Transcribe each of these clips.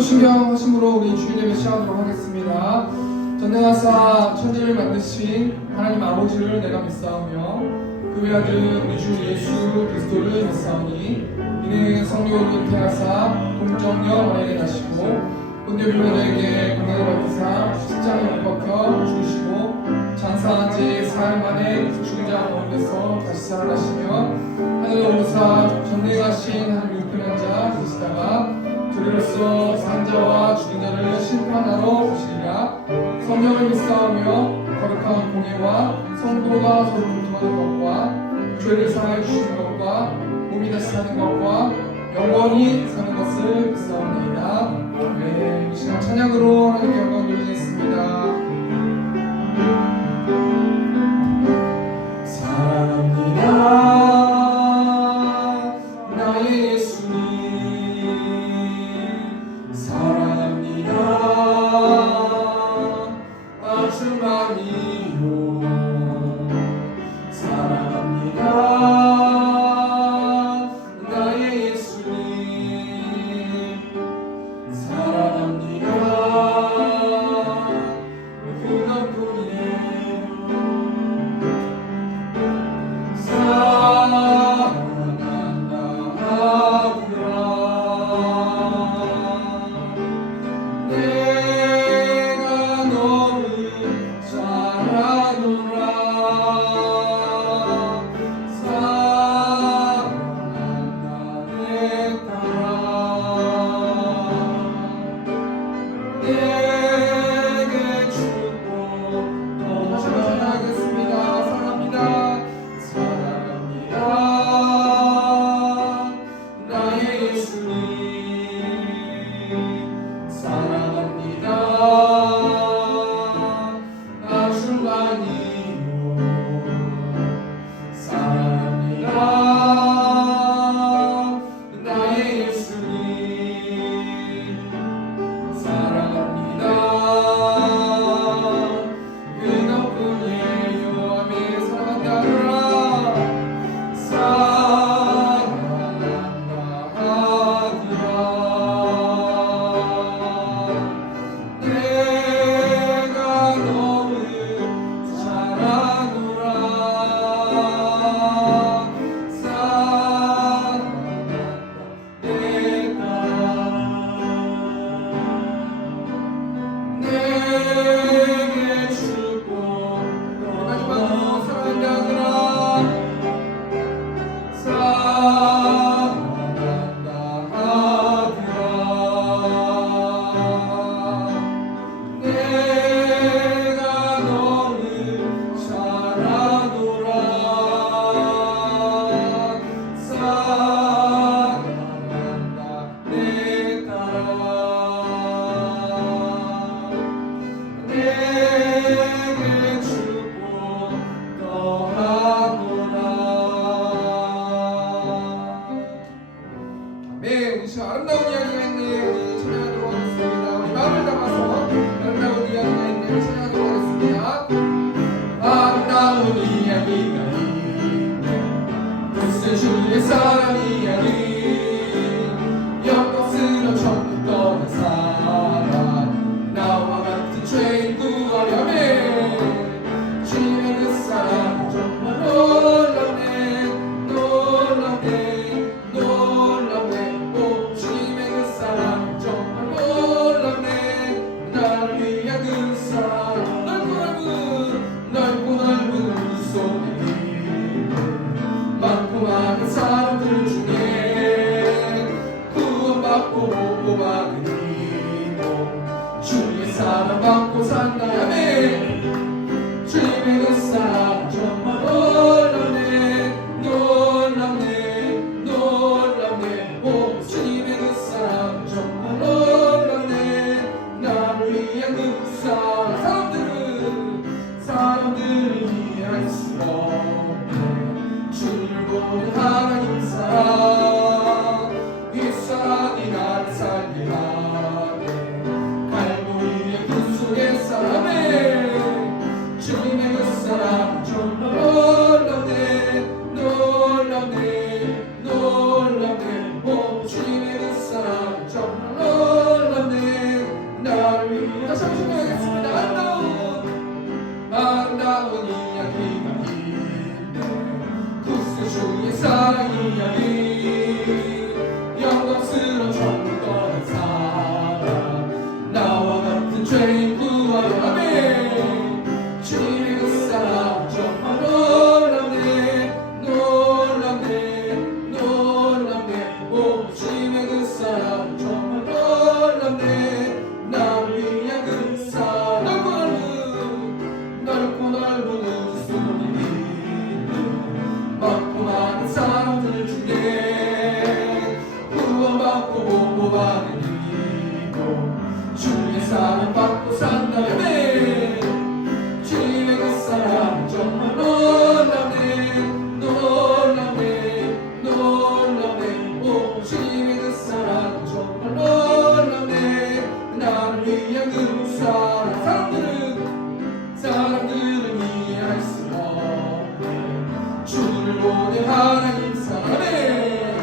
사도신경 하심으로 우리 주일 예배 시작하도록 하겠습니다. 전능하사 천지를 만드신 하나님 아버지를 내가 믿사오며 그 외아들 우리 주 예수 그리스도를 믿사오니 이는 성령으로 잉태하사 동정녀 마리아에게 나시고 본디오 빌라도에게 고난을 받으사 십자가에 못 박혀 죽으시고 장사한 지 4일 만에 죽은 자 가운데서 다시 살아나시며 하늘로 오르사 전능하신 하나님 우편한 자 되시다가 저리로서 산자와 죽은 자를 심판하러 오시리라. 성령을 믿사오며 거룩한 공예와 성도가 서로 교통하는 것과 죄를 사하여 주시는 것과 몸이 다시 사는 것과 영원히 사는 것을 믿사옵나이다. 아멘. 이 시간 찬양으로 하나님께 영광 돌리겠습니다. 사랑합니다. 아름다운 이야기가 있네요. 우리 찬양하도록 하겠습니다. 우리 마음을 담아서 아름다운 이야기가 있네요. 찬양하도록 하겠습니다. 아름다운 이야기가 있네 무슨 주의 사랑 이야기 영광스러운 천국 떠난 사랑 나와 같은 죄인 구하려면 주님의 그 사랑 정말 놀랍네 놀랍네 사랑받고 산다며 주님의 그 사랑 정말 놀랍네 놀랍네 놀랍네 오 주님의 그 사랑 정말 놀랍네 나를 위한 그 사랑 사람들을 이해할 수 없네 주님을 보는 하나님 사랑 이 사랑이 나를 살게 하네 주님의 그 사랑 정말 놀랍네 세상 이야기 영광스러운 천국 떠난 사람 나와 같은 죄인 구하여 아멘 주님의 그 사랑 정말 놀랍네 놀랍네 놀랍네 오 주님의 그 사랑 정말 놀랍네 나를 위한 그 사랑 넓고 넓은 우주 속에 많고 많은 사람들 중에 구원받고 보호받는 이고 주의 사랑받고 산다면 주님의 그 사랑 정말 놀랍네 놀랍네 놀랍네 오 주님의 그 사랑 정말 놀랍네 나를 위한 그 사랑 사람들은 이해할 수 없네 주를 보내 하나님 사랑에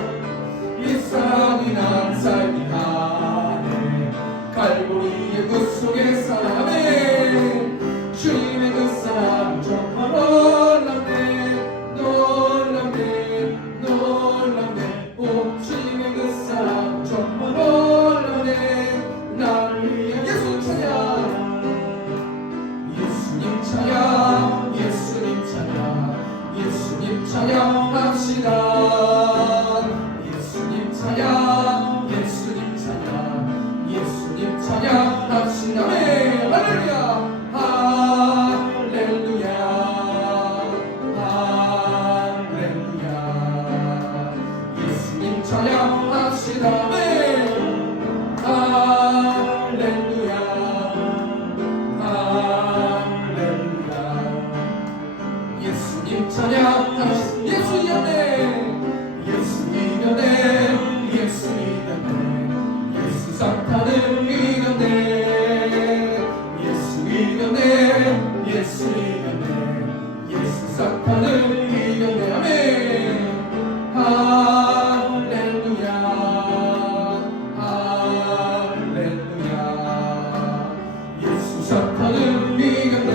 이 사랑이 난 살게 하네 갈보리의 구속의 사랑에 주님의 그 사랑 정말 놀랍네 놀랍네 놀랍네 오 주님의 그 사랑 정말 놀랍네 나를 위해 예수 찬양 예수님 찬양 예수님 찬양 예수님 찬양합시다 예수님 찬양 예수님 찬양 예수님 찬양합시다 네 할렐루야 할렐루야 할렐루야 예수님 찬양합시다 네 할렐루야 예수님 찬양 예수 이겼네 예수 이겼네 예수 이겼네 예수 사탄을 이겼네 예수 이겼네 예수 이겼네 예수 사탄을 이겼네 아멘 할렐루야 할렐루야 예수 사탄을 이겼네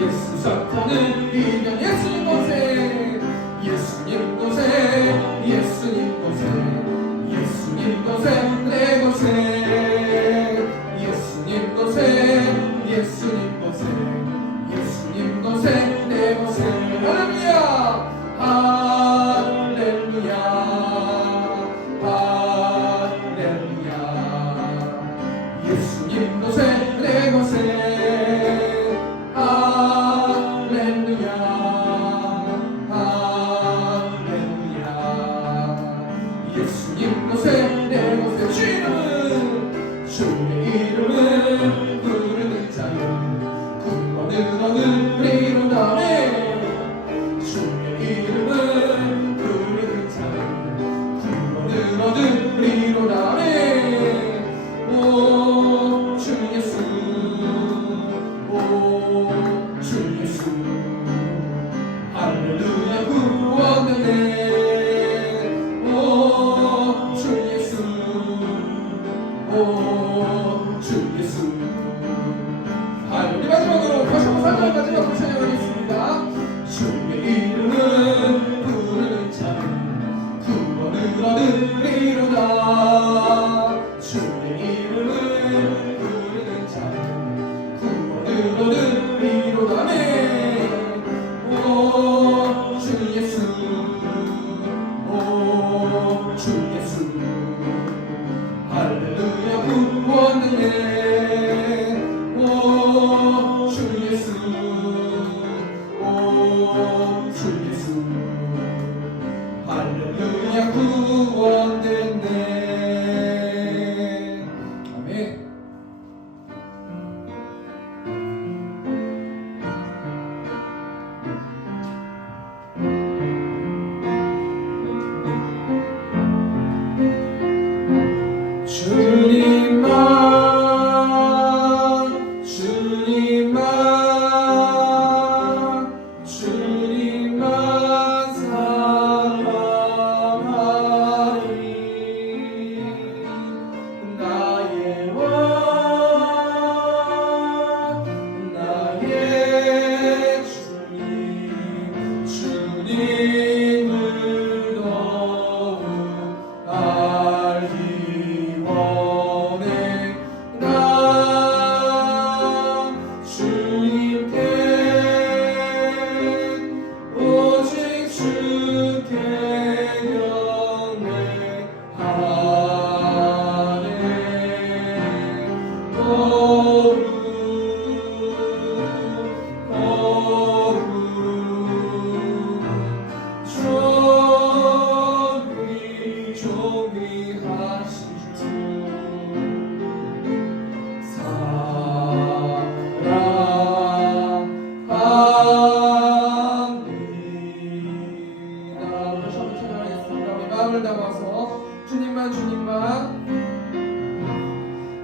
예수 사탄을 이겨 예수님 곳에 예수님 곳에 예수님 곳에 예수님 곳에 내 곳에 예수님 곳에 예수님 곳에 예수님 곳에 내 곳에 할렐루야 할렐루야 할렐루야 예수님 곳에 내 곳에 예수님 곳에 내 곳에 주의 이름을 부르는 자는 구원을 얻으리로다 주의 이름을 부르는 자는 구원을 얻으리로다 오 주 예수 오 주 예수 할렐루야 구원되네 주 예수 우리 마지막으로 다시 한번 사랑 마지막으로 찬양하겠습니다 주의 이름을 부르는 자는 구원을 얻으리로다 주의 이름을 부르는 자는 구원을 얻으리로다 아멘 오주 예수 오주 예수 할렐루야 구원되네 오 주 예수 오 주 예수 할렐루야 구원되네. 아멘.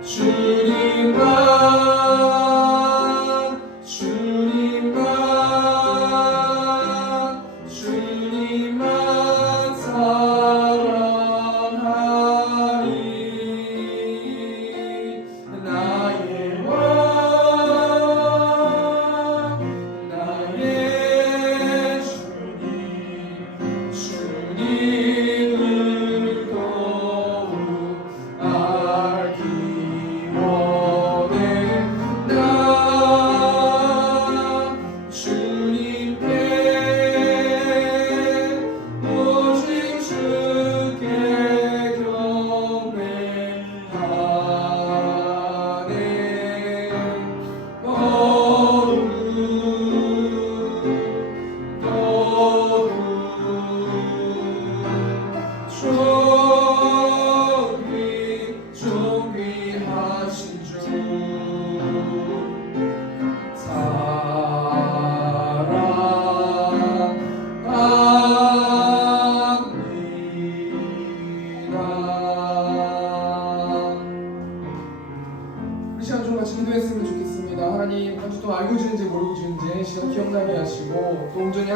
주님만 사랑하리. 나의 왕 나의 주님을 더욱 알기 원해. 나 주님께 오직 주께 경배하네. 존귀하신 주 우리 시간 좀 같이 기도했으면 좋겠습니다. 하나님, 한 주 동안 알고 지는지 모르고 지는지 시간 기억나게 하시고 또 온전히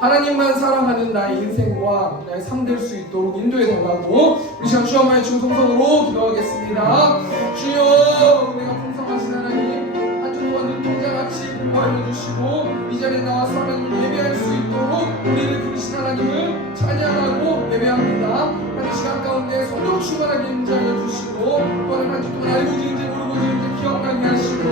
하나님만 사랑하는 나의 인생과 나의 삶 될 수 있도록 인도해 달라고 우리 시간 주 엄마의 중성성으로 기도하겠습니다. 주여, 은혜가 풍성하신 하나님, 한 주 동안 눈동자같이 공부하여 주시고 이 자리에 나와서 하나님을 예배할 수 있도록 우리를 부르신 하나님을 찬양하고 예배합니다. 한 시간 가운데 성령 충만하게 임재하여 주시고 또한 한 주 동안 알고 지는지 모르고 지는지 기억나게 하시고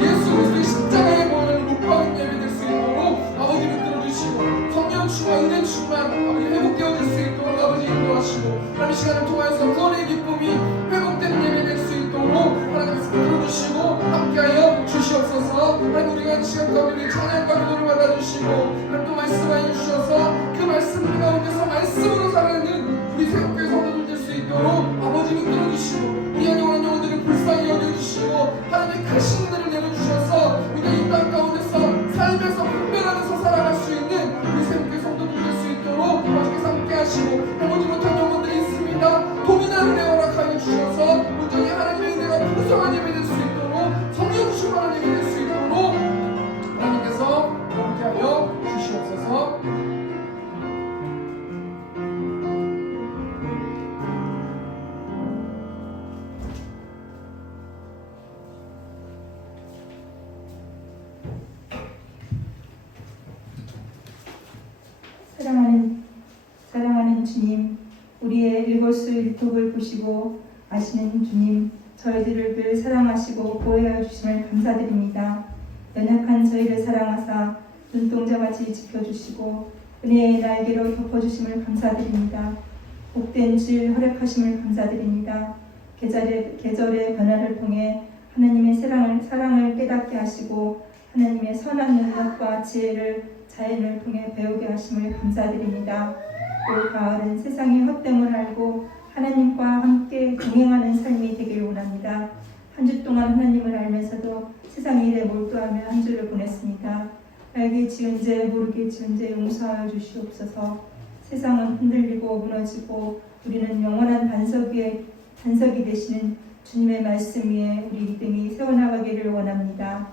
예수 그리스도의 십자가의 보혈을 못 박은 예배될 수 있도록 아버지 붙들어주시고 성령 충만, 은혜 충만 아버지 회복되어질 수 있도록 아버지 인도하시고 하나님 시간을 통하여서 구원의 기쁨이 회복되는 예배될 수 있도록 하나님께서 붙들어주시고 함께하여 주시옵소서. 하나님, 우리가 이 시간 가운데 찬양과 기도를 받아주시고 하나님 또 말씀하여 주셔서 그 말씀 가운데서 말씀으로 살아가는 우리 새롭게 성도들 될 수 있도록 아버지 붙들어주시고 우리 안에 오는 영혼들을 불쌍히 여겨주시고 하나님의 크신 은혜를 내려주셔서 우리가 이 땅 가운데서 삶에서 분별하면서 살아갈 수 있는 우리 새롭게 성도들 될 수 있도록 아버지께서 함께 하시고 해보지 못한 영혼들이 있습니다. 도민하는 은혜 허락하여 주셔서 온전히 하나님의 은혜가 풍성한 예배 될 수 있도록 성령 충만한 예배 될 수 있도록 하나님께서 함께하여 주시옵소서. 사랑하는 주님, 우리의 일거수일투족을 보시고 아시는 주님, 저희들을 늘 사랑하시고 보호하여 주심을 감사드립니다. 연약한 저희를 사랑하사 눈동자같이 지켜주시고 은혜의 날개로 덮어주심을 감사드립니다. 복된 주일 허락하심을 감사드립니다. 계절의 변화를 통해 하나님의 사랑을 깨닫게 하시고 하나님의 선한 능력과 지혜를 자연을 통해 배우게 하심을 감사드립니다. 올 가을은 세상의 헛됨을 알고 하나님과 함께 동행하는 삶이 되길 원합니다. 한 주 동안 하나님을 알면서도 세상 일에 몰두하며 한 주를 보냈습니다. 알게 지은 죄 모르게 지은 죄 용서하여 주시옵소서. 세상은 흔들리고 무너지고 우리는 영원한 반석이 되시는 주님의 말씀 위에 우리 믿음이 세워나가기를 원합니다.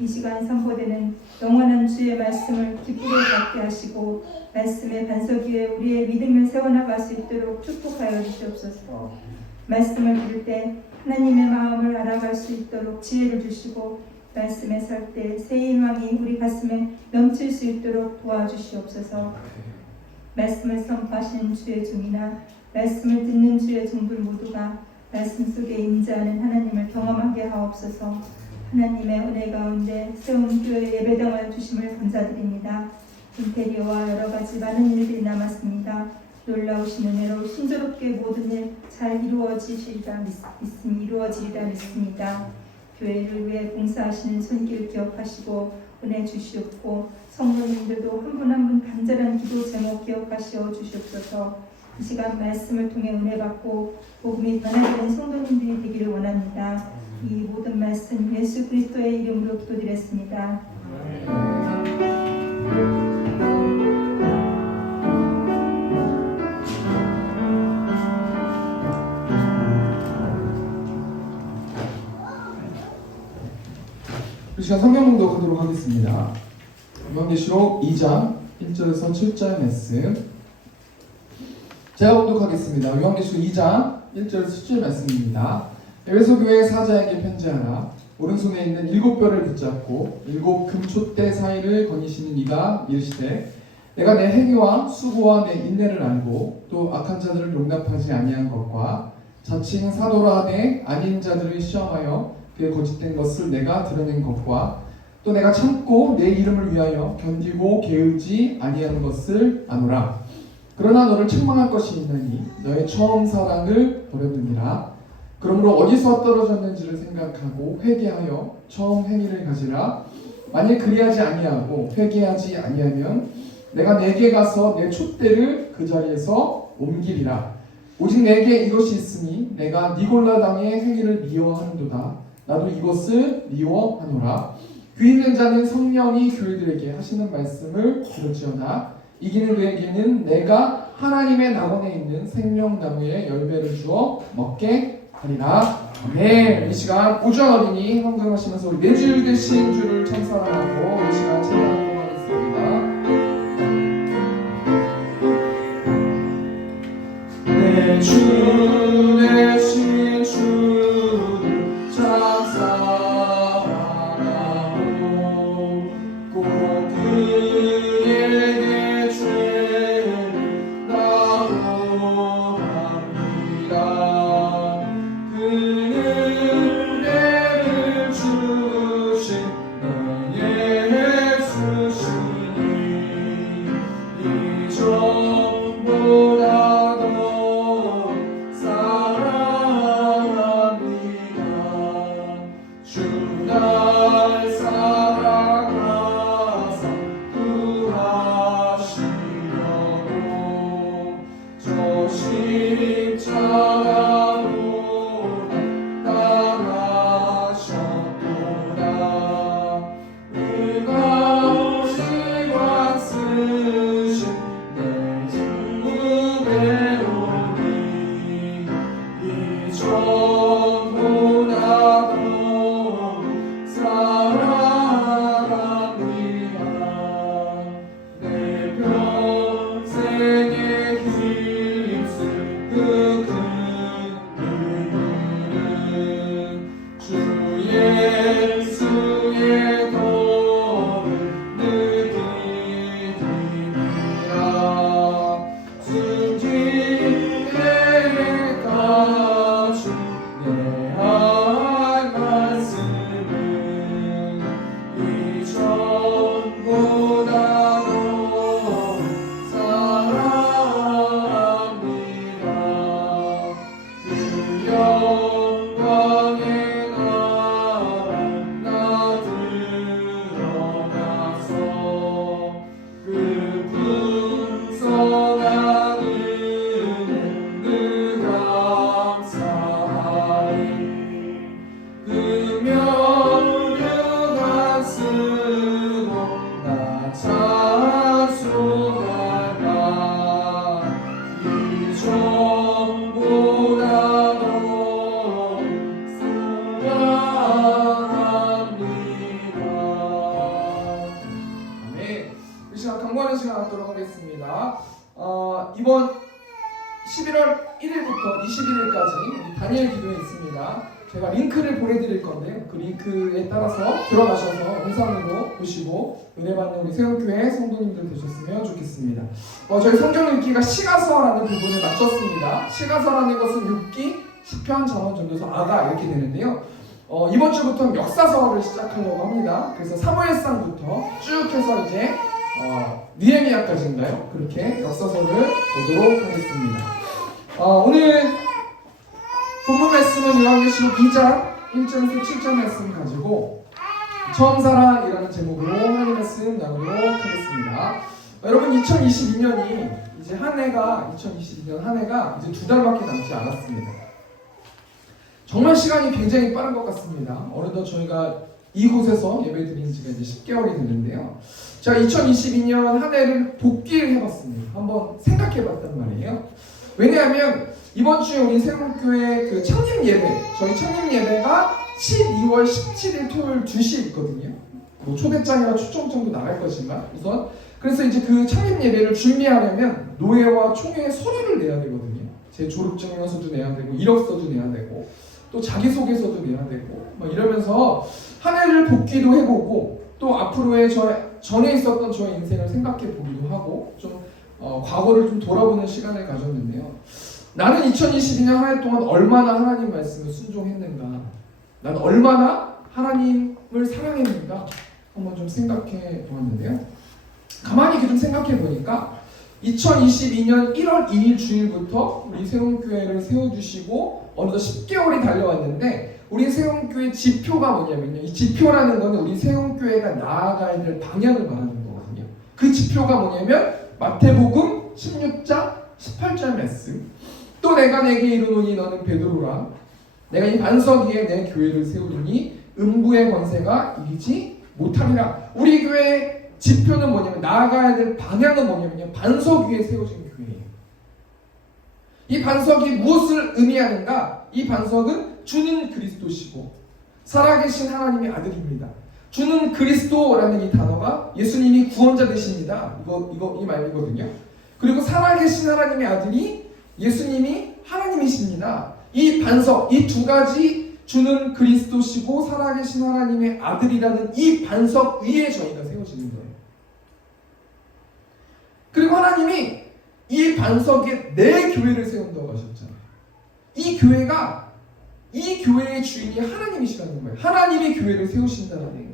이 시간 선포되는 영원한 주의 말씀을 기쁘게 받게 하시고 말씀의 반석 위에 우리의 믿음을 세워나갈 수 있도록 축복하여 주시옵소서. 말씀을 들을 때 하나님의 마음을 알아갈 수 있도록 지혜를 주시고 말씀에 설 때 새 희망이 우리 가슴에 넘칠 수 있도록 도와주시옵소서. 말씀을 선포하시는 주의 종이나 말씀을 듣는 주의 종들 모두가 말씀 속에 임재하는 하나님을 경험하게 하옵소서. 하나님의 은혜 가운데 세운 교회 예배당을 주심을 감사드립니다. 인테리어와 여러 가지 많은 일들이 남았습니다. 놀라우신 은혜로 순조롭게 모든 일 잘 이루어지리라 믿습니다. 교회를 위해 봉사하시는 손길 기억하시고 은혜 주시옵고 성도님들도 한 분 한 분 간절한 기도 제목 기억하시어 주시옵소서. 이 시간 말씀을 통해 은혜 받고 복음이 변화되는 성도님들이 되기를 원합니다. 이 모든 말씀 예수 그리스도의 이름으로 기도드렸습니다. 그 시간 성경 공독하도록 하겠습니다. 요한계시록 2장 1절에서 7절 말씀. 제가 공독하겠습니다. 요한계시록 2장 1절에서 7절 말씀입니다. 에베소 교회 사자에게 편지하라. 오른손에 있는 7뼈를 붙잡고 7 금촛대 사이를 거니시는 이가 이르시되 내가 내 행위와 수고와 내 인내를 알고 또 악한 자들을 용납하지 아니한 것과 자칭 사도라 하되 아닌 자들을 시험하여 그의 거짓된 것을 내가 드러낸 것과 또 내가 참고 내 이름을 위하여 견디고 게으르지 아니하는 것을 아노라. 그러나 너를 책망할 것이 있나니 너의 처음 사랑을 버렸느니라. 그러므로 어디서 떨어졌는지를 생각하고 회개하여 처음 행위를 가지라. 만일 그리하지 아니하고 회개하지 아니하면 내가 내게 가서 내 촛대를 그 자리에서 옮기리라. 오직 내게 이것이 있으니 내가 니골라 당의 행위를 미워하는도다. 나도 이것을 미워하노라. 귀 있는 자는 성령이 교회들에게 하시는 말씀을 들을지어다. 이기는 그에게는 내가 하나님의 낙원에 있는 생명나무의 열매를 주어 먹게 하리라. 아멘. 이 시간 오주환 어린이 헌금하시면서 우리 내주 되신 주를 찬송하고 이 시간 찬양하도록 하겠습니다. 내주 되신 주를 찬송하고 꼭 그에게 죄를 나오합니다. 그는 은혜를 주신 너의 예수시니 이전보다 더 사랑합니다. 주 날 사랑하사 구하시려고 저 십자가로 나가셨도다. 은없이 쓰신 내 죽음의 오니 이전보다 더 사랑합니다. 내 평생의 힘쓸 그 큰 이유는 주 예수의 도를 느끼니라. 순진하게 가주 내 할 말씀은 이전보다 더 사랑합니다. 그 영광의 나라 나 드러나서 그 풍성한 은혜를 감사하리. 그 명령한 쓰고 나 찬송할까. 이전보다 더 사랑합니다. 아멘. 이 시간 강구하는 시간 갖도록 하겠습니다. 이번 11월 1일부터 21일까지 다니엘 기도회 있습니다. 제가 링크를 보내드릴 건데요. 그 링크에 따라서 들어가셔서 영상으로 보시고 은혜 받는 우리 세움교회 성도님들 되셨으면 좋겠습니다. 저희 성경 읽기가 시가서라는 부분을 마쳤습니다. 시가서라는 것은 6기, 시편, 잠언, 전도서, 아가 이렇게 되는데요. 이번 주부터 역사서를 시작하려고 합니다. 그래서 사무엘상부터 쭉 해서 이제 느헤미야까지인가요? 그렇게 역사서를 보도록 하겠습니다. 오늘 본문 말씀은 요한계시록 2장 1절에서 7절 말씀 가지고 처음 사랑이라는 제목으로 하나님 말씀 나누도록 하겠습니다. 여러분 2022년이 이제 2022년 한 해가 이제 2달밖에 남지 않았습니다. 정말 시간이 굉장히 빠른 것 같습니다. 어느덧 저희가 이곳에서 예배드린 지가 이제 10개월이 됐는데요. 제가 2022년 한 해를 복기를 해봤습니다. 한번 생각해봤단 말이에요. 왜냐하면 이번 주에 우리 세움교회 그 창립 예배, 저희 창립 예배가 2월 17일 토요일 2시에 있거든요. 뭐 초대장이나 초청장도 나갈 거지만 우선 그래서 이제 그 창립 예배를 준비하려면 노예와 총회에 서류를 내야 되거든요. 제 졸업증명서도 내야 되고 이력서도 내야 되고 또 자기소개서도 내야 되고 막 이러면서 한 해를 복귀도 해보고 또 앞으로의 전에 있었던 저의 인생을 생각해 보기도 하고 좀 과거를 좀 돌아보는 시간을 가졌는데요. 나는 2022년 한 해 동안 얼마나 하나님 말씀을 순종했는가, 나는 얼마나 하나님을 사랑했는가 한번 좀 생각해 보았는데요. 가만히 이렇게 좀 생각해 보니까 2022년 1월 2일 주일부터 우리 세움교회를 세워주시고 어느덧 10개월이 달려왔는데 우리 세움교회 지표가 뭐냐면요. 이 지표라는 거는 우리 세움교회가 나아가야 될 방향을 말하는 거거든요. 그 지표가 뭐냐면 마태복음 16장 18절 말씀. 또 내가 내게 이르노니 너는 베드로라. 내가 이 반석 위에 내 교회를 세우리니 음부의 권세가 이기지 못하리라. 우리 교회 지표는 뭐냐면 나아가야 될 방향은 뭐냐면요. 반석 위에 세워진 교회예요. 이 반석이 무엇을 의미하는가? 이 반석은 주는 그리스도시고 살아계신 하나님의 아들입니다. 주는 그리스도라는 이 단어가 예수님이 구원자 되십니다. 이 말이거든요. 그리고 살아계신 하나님의 아들이 예수님이 하나님이십니다. 이 반석, 이 두 가지 주는 그리스도시고 살아계신 하나님의 아들이라는 이 반석 위에 저희가 세워지는 거예요. 그리고 하나님이 이 반석에 내 교회를 세운다고 하셨잖아요. 이 교회의 주인이 하나님이시라는 거예요. 하나님이 교회를 세우신다는 거예요.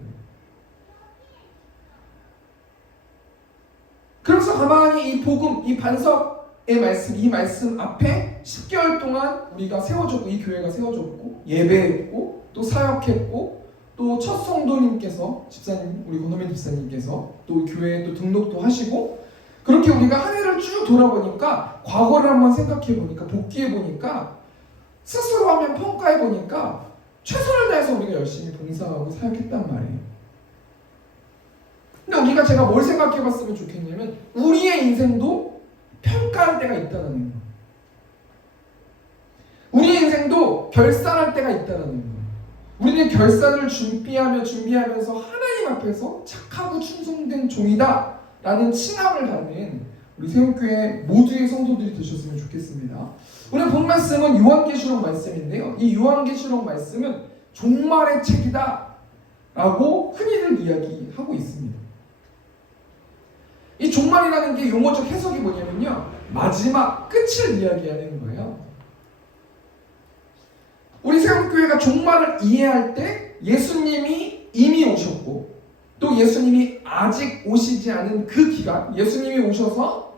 그래서 가만히 이 복음, 이 반석의 말씀, 이 말씀 앞에 10개월 동안 우리가 세워졌고 이 교회가 세워졌고 예배했고 또 사역했고 또 첫 성도님께서 집사님, 우리 권호민 집사님께서 또 교회에 또 등록도 하시고 그렇게 우리가 한 해를 쭉 돌아보니까 과거를 한번 생각해 보니까 복귀해 보니까 스스로 한번 평가해 보니까 최선을 다해서 우리가 열심히 봉사하고 사역했단 말이에요. 근데 우리가 제가 뭘 생각해 봤으면 좋겠냐면 우리의 인생도 평가할 때가 있다는 거예요. 우리의 인생도 결산할 때가 있다는 거예요. 우리는 결산을 준비하면서 하나님 앞에서 착하고 충성된 종이다 라는 칭함을 받는 우리 세움교회 모두의 성도들이 되셨으면 좋겠습니다. 오늘 본 말씀은 요한계시록 말씀인데요. 이 요한계시록 말씀은 종말의 책이다 라고 흔히들 이야기하고 있습니다. 이 종말이라는 게 용어적 해석이 뭐냐면요. 마지막 끝을 이야기하는 거예요. 우리 세움교회가 종말을 이해할 때 예수님이 이미 오셨고 또 예수님이 아직 오시지 않은 그 기간, 예수님이 오셔서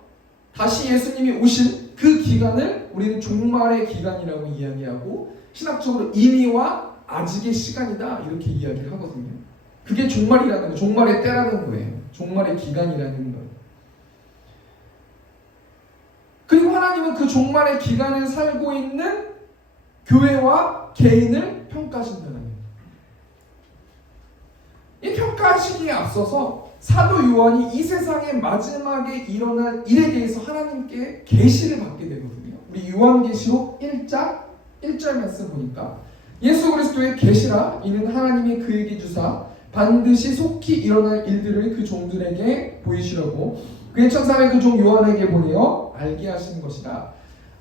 다시 예수님이 오신 그 기간을 우리는 종말의 기간이라고 이야기하고 신학적으로 이미와 아직의 시간이다 이렇게 이야기를 하거든요. 그게 종말이라는 거, 종말의 때라는 거예요. 종말의 기간이라는 거. 그리고 하나님은 그 종말의 기간을 살고 있는 교회와 개인을 평가하신다는 거예요. 이 평가하시기에 앞서서 사도 요한이 이 세상의 마지막에 일어날 일에 대해서 하나님께 계시를 받게 되거든요. 우리 요한계시록 1장 1절 말씀 보니까 예수 그리스도의 계시라 이는 하나님이 그에게 주사 반드시 속히 일어날 일들을 그 종들에게 보이시려고 그의 천사를 그 종 요한에게 보내어 알게 하신 것이라.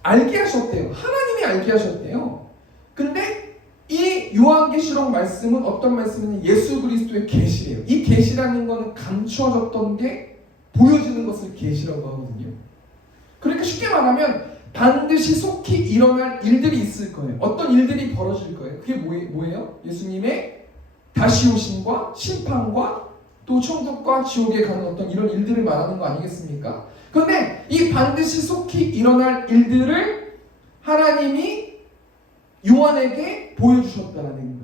알게 하셨대요. 하나님이 알게 하셨대요. 근데 이 요한계시록 말씀은 어떤 말씀이냐? 예수 그리스도의 계시래요. 이 계시라는 거는 감추어졌던 게 보여지는 것을 계시라고 하거든요. 그러니까 쉽게 말하면 반드시 속히 일어날 일들이 있을 거예요. 어떤 일들이 벌어질 거예요. 그게 뭐예요? 예수님의 다시 오심과 심판과 또 천국과 지옥에 가는 어떤 이런 일들을 말하는 거 아니겠습니까? 그런데 이 반드시 속히 일어날 일들을 하나님이 요한에게 보여주셨다는 거예요.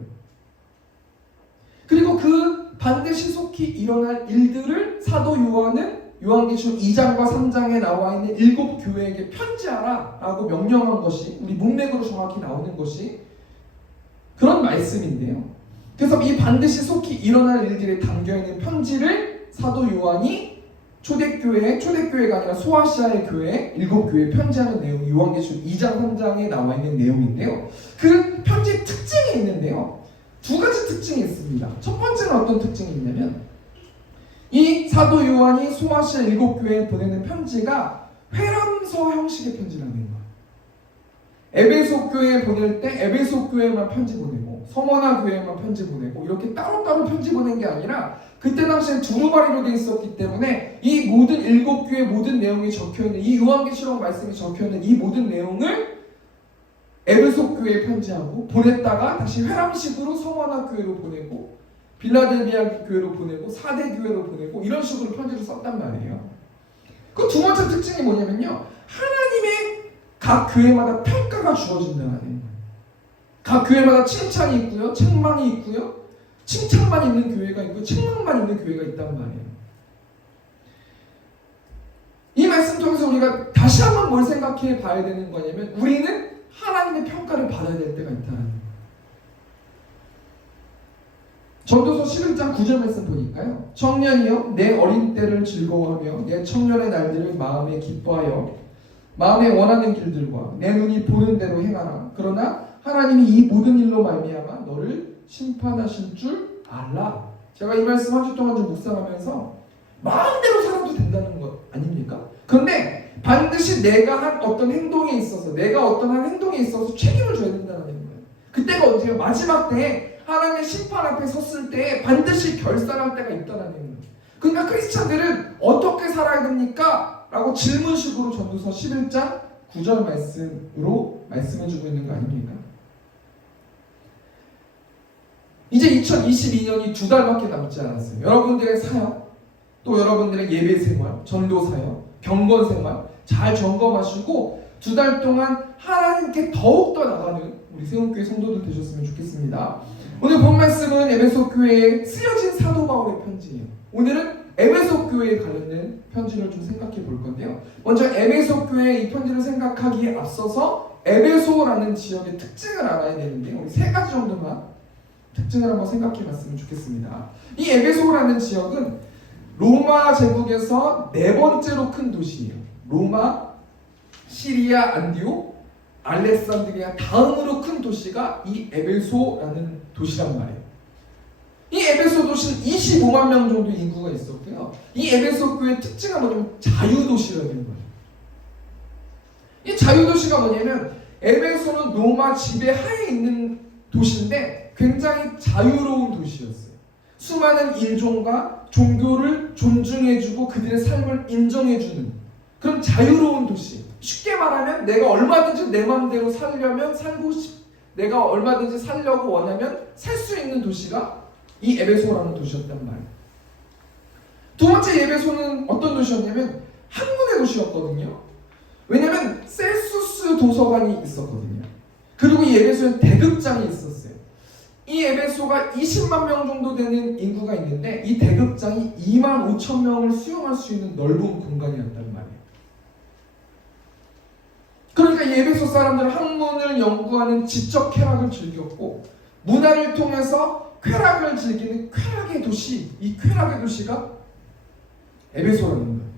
그리고 그 반드시 속히 일어날 일들을 사도 요한은 요한계시록 2장과 3장에 나와 있는 7교회에게 편지하라 라고 명령한 것이 우리 문맥으로 정확히 나오는 것이 그런 말씀인데요. 그래서 이 반드시 속히 일어날 일들에 담겨있는 편지를 사도 요한이 초대교회가 아니라 소아시아의 교회 7교회에 편지하는 내용이 요한계시록 2장 3장에 나와 있는 내용인데요. 그 편지 특징이 있는데요. 두 가지 특징이 있습니다. 첫 번째는 어떤 특징이 있냐면 이 사도 요한이 소아시아 7교회에 보내는 편지가 회람서 형식의 편지라는 거예요. 에베소 교회에 보낼 때 에베소 교회만 편지 보내고 서머나 교회만 편지 보내고 이렇게 따로따로 편지 보낸 게 아니라 그때 당시엔 두루마리로 되어 있었기 때문에 이 모든 7교회 모든 내용이 적혀있는 이 요한계시록 말씀이 적혀있는 이 모든 내용을 에베소 교회에 편지하고 보냈다가 다시 회람식으로 서머나 교회로 보내고 빌라델비아 교회로 보내고 사대 교회로 보내고 이런 식으로 편지를 썼단 말이에요. 그 두 번째 특징이 뭐냐면요, 하나님의 각 교회마다 평가가 주어진다는 거예요. 각 교회마다 칭찬이 있고요, 책망이 있고요, 칭찬만 있는 교회가 있고 책망만 있는 교회가 있단 말이에요. 이 말씀 통해서 우리가 다시 한번 뭘 생각해 봐야 되는 거냐면 우리는 하나님의 평가를 받아야 될 때가 있다는 거예요. 전도서 11장 9절 말씀 보니까요, 청년이여 내 어린 때를 즐거워하며 내 청년의 날들을 마음에 기뻐하여 마음에 원하는 길들과 내 눈이 보는 대로 행하라. 그러나 하나님이 이 모든 일로 말미암아 너를 심판하실 줄 알라. 제가 이 말씀 한 주 동안 좀 묵상하면서 마음대로 살아도 된다는 것 아닙니까? 그런데 반드시 내가 한 어떤 행동에 있어서 내가 어떤 한 행동에 있어서 책임을 져야 된다는 거예요. 그때가 언제요? 마지막 때에 하나님의 심판 앞에 섰을 때 반드시 결산할 때가 있다는 거예요. 그러니까 크리스찬들은 어떻게 살아야 됩니까? 라고 질문식으로 전도서 11장 9절 말씀으로 말씀해주고 있는 거 아닙니까? 이제 2022년이 2달밖에 남지 않았어요. 여러분들의 사역, 또 여러분들의 예배 생활, 전도 사역, 경건 생활 잘 점검하시고 2달 동안 하나님께 더욱더 나가는 우리 세움교회 성도들 되셨으면 좋겠습니다. 오늘 본 말씀은 에베소 교회에 쓰여진 사도 바울의 편지예요. 오늘은 에베소 교회에 관련된 편지를 좀 생각해 볼 건데요. 먼저 에베소 교회의 이 편지를 생각하기에 앞서서 에베소라는 지역의 특징을 알아야 되는데요. 우리 3가지 정도만 특징을 한번 생각해 봤으면 좋겠습니다. 이 에베소라는 지역은 로마 제국에서 4번째로 큰 도시예요. 로마, 시리아, 안디옥, 알렉산드리아 다음으로 큰 도시가 이 에베소라는 도시란 말이에요. 이 에베소 도시는 25만 명 정도 인구가 있었고요. 이 에베소 교회의 특징은 뭐냐면 자유도시라는 거예요. 이 자유도시가 뭐냐면 에베소는 로마 지배하에 있는 도시인데 굉장히 자유로운 도시였어요. 수많은 인종과 종교를 존중해주고 그들의 삶을 인정해주는 그런 자유로운 도시. 쉽게 말하면 내가 얼마든지 내 마음대로 살려면 내가 얼마든지 살려고 원하면 살 수 있는 도시가 이 에베소라는 도시였단 말이에요. 두 번째 에베소는 어떤 도시였냐면 학문의 도시였거든요. 왜냐면 셀수스 도서관이 있었거든요. 그리고 이 에베소엔 대극장이 있었어요. 이 에베소가 20만 명 정도 되는 인구가 있는데 이 대극장이 2만 5천 명을 수용할 수 있는 넓은 공간이었단 말이에요. 그러니까 이 에베소 사람들은 학문을 연구하는 지적 쾌락을 즐겼고 문화를 통해서 쾌락을 즐기는 쾌락의 도시, 이 쾌락의 도시가 에베소라는 거예요.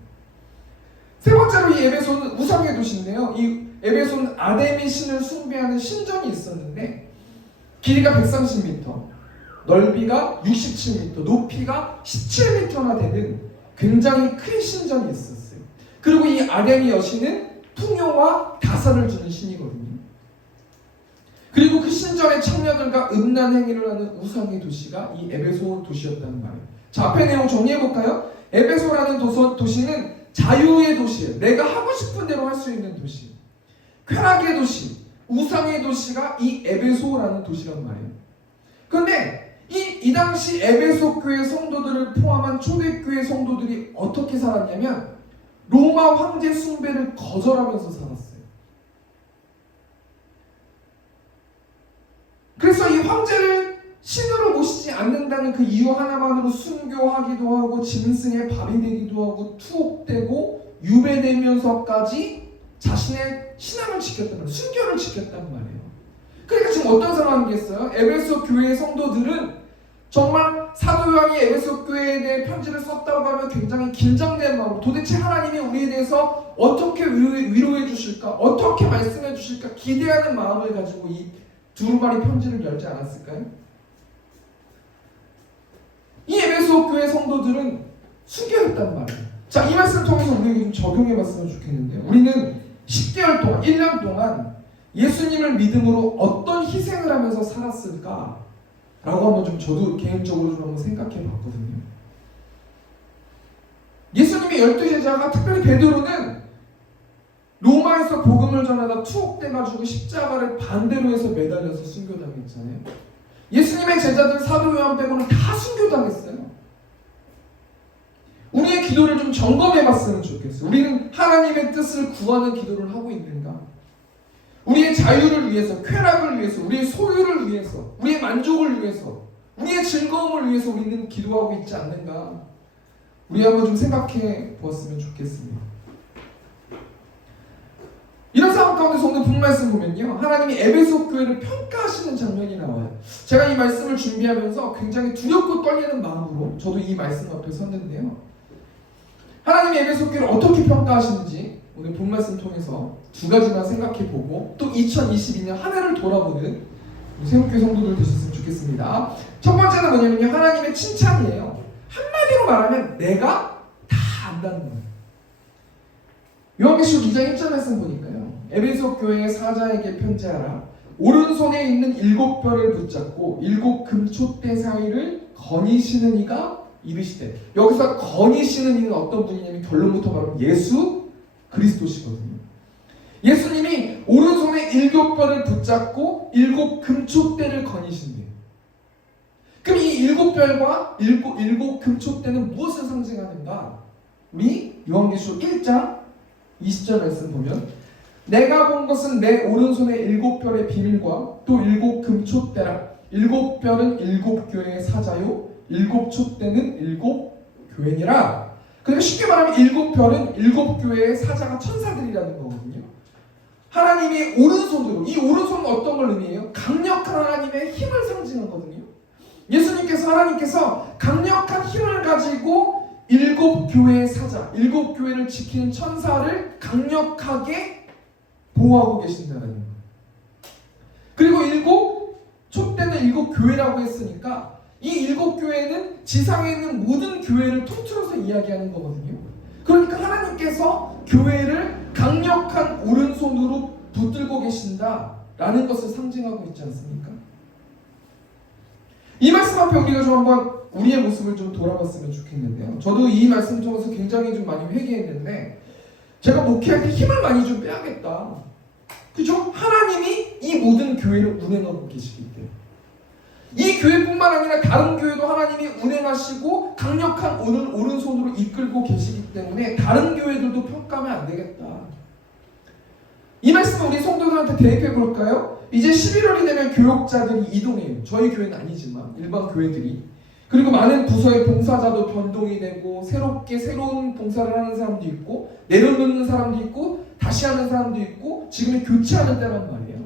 세 번째로 이 에베소는 우상의 도시인데요. 이 에베소는 아데미 신을 숭배하는 신전이 있었는데 길이가 130m, 넓이가 67m, 높이가 17m나 되는 굉장히 큰 신전이 있었어요. 그리고 이 아데미 여신은 풍요와 다산을 주는 신이거든요. 그리고 그 신전의 청년들과 음란 행위를 하는 우상의 도시가 이 에베소 도시였다는 말이에요. 자, 앞에 내용 정리해볼까요? 에베소라는 도시는 자유의 도시예요. 내가 하고 싶은 대로 할 수 있는 도시. 쾌락의 도시, 우상의 도시가 이 에베소라는 도시란 말이에요. 그런데 이 당시 에베소 교회 성도들을 포함한 초대교회 성도들이 어떻게 살았냐면 로마 황제 숭배를 거절하면서 살았어요. 그래서 이 황제를 신으로 모시지 않는다는 그 이유 하나만으로 순교하기도 하고 짐승의 밥이 되기도 하고 투옥되고 유배되면서까지 자신의 신앙을 지켰단 말이에요. 순교를 지켰단 말이에요. 그러니까 지금 어떤 상황이겠어요? 에베소 교회의 성도들은 정말 사도 요한이 에베소 교회에 대해 편지를 썼다고 하면 굉장히 긴장된 마음으로 도대체 하나님이 우리에 대해서 어떻게 위로해 주실까? 어떻게 말씀해 주실까? 기대하는 마음을 가지고 이 두루마리 편지를 열지 않았을까요? 에베소 교회 성도들은 순교했단 말이에요. 자, 이 말씀을 통해서 우리에게 좀 적용해 봤으면 좋겠는데요. 우리는 10개월 동안, 1년 동안 예수님을 믿음으로 어떤 희생을 하면서 살았을까? 라고 한번 좀 저도 개인적으로 좀 한번 생각해 봤거든요. 예수님의 12제자가 특별히 베드로는 로마에서 복음을 전하다 투옥돼가지고 십자가를 반대로 해서 매달려서 순교당했잖아요. 예수님의 제자들 사도 요한 빼고는 다 순교당했어요. 우리의 기도를 좀 점검해봤으면 좋겠어요. 우리는 하나님의 뜻을 구하는 기도를 하고 있는가? 우리의 자유를 위해서, 쾌락을 위해서, 우리의 소유를 위해서, 우리의 만족을 위해서, 우리의 즐거움을 위해서 우리는 기도하고 있지 않는가? 우리 한번 좀 생각해 보았으면 좋겠습니다. 이런 상황 가운데 성도 본 말씀 보면요, 하나님이 에베소 교회를 평가하시는 장면이 나와요. 제가 이 말씀을 준비하면서 굉장히 두렵고 떨리는 마음으로 저도 이 말씀 앞에 섰는데요, 하나님이 에베소 교회를 어떻게 평가하시는지 오늘 본 말씀 통해서 두 가지만 생각해보고 또 2022년 한 해를 돌아보는 새롭게 성도들 되셨으면 좋겠습니다. 첫 번째는 뭐냐면요, 하나님의 칭찬이에요. 한마디로 말하면 내가 다 안다는 거예요. 요한계시록 2장 1절 말씀 보니까요, 에베소 교회의 사자에게 편지하라. 오른손에 있는 7뼈를 붙잡고 7 금촛대 사이를 거니시는 이가 이르시되, 여기서 거니시는 이는 어떤 분이냐면 결론부터 말하면 예수 그리스도시거든요. 예수님이 오른손에 7뼈를 붙잡고 7 금촛대를 거니신대요. 그럼 이 7뼈과 7 금촛대는 무엇을 상징하는가? 우리 요한계시록 1장 20절 말씀 보면, 내가 본 것은 내 오른손의 7뼈의 비밀과 또 7 금촛대라. 7뼈는 7교회의 사자요 7 촛대는 7 교회니라. 그러니까 쉽게 말하면 7별은 7교회의 사자가 천사들이라는 거거든요. 하나님의 오른손으로, 이 오른손은 어떤 걸 의미해요? 강력한 하나님의 힘을 상징하거든요. 예수님께서, 하나님께서 강력한 힘을 가지고 7 교회의 사자, 7 교회를 지키는 천사를 강력하게 보호하고 계신다는 거예요. 그리고 7 촛대는 7 교회라고 했으니까 이 7 교회는 지상에 있는 모든 교회를 통틀어서 이야기하는 거거든요. 그러니까 하나님께서 교회를 강력한 오른손으로 붙들고 계신다라는 것을 상징하고 있지 않습니까? 이 말씀 앞에 우리가 좀 한번 우리의 모습을 좀 돌아봤으면 좋겠는데요. 저도 이 말씀 통해서 굉장히 좀 많이 회개했는데, 제가 목회할 때 힘을 많이 좀 빼야겠다. 그죠? 하나님이 이 모든 교회를 운행하고 계시기 때문에, 이 교회뿐만 아니라 다른 교회도 하나님이 운행하시고 강력한 오른손으로 이끌고 계시기 때문에 다른 교회들도 평가하면 안 되겠다. 이 말씀을 우리 성도들한테 대입해 볼까요? 이제 11월이 되면 교역자들이 이동해요. 저희 교회는 아니지만 일반 교회들이. 그리고 많은 부서의 봉사자도 변동이 되고, 새롭게 새로운 봉사를 하는 사람도 있고, 내려놓는 사람도 있고, 다시 하는 사람도 있고, 지금은 교체하는 때란 말이에요.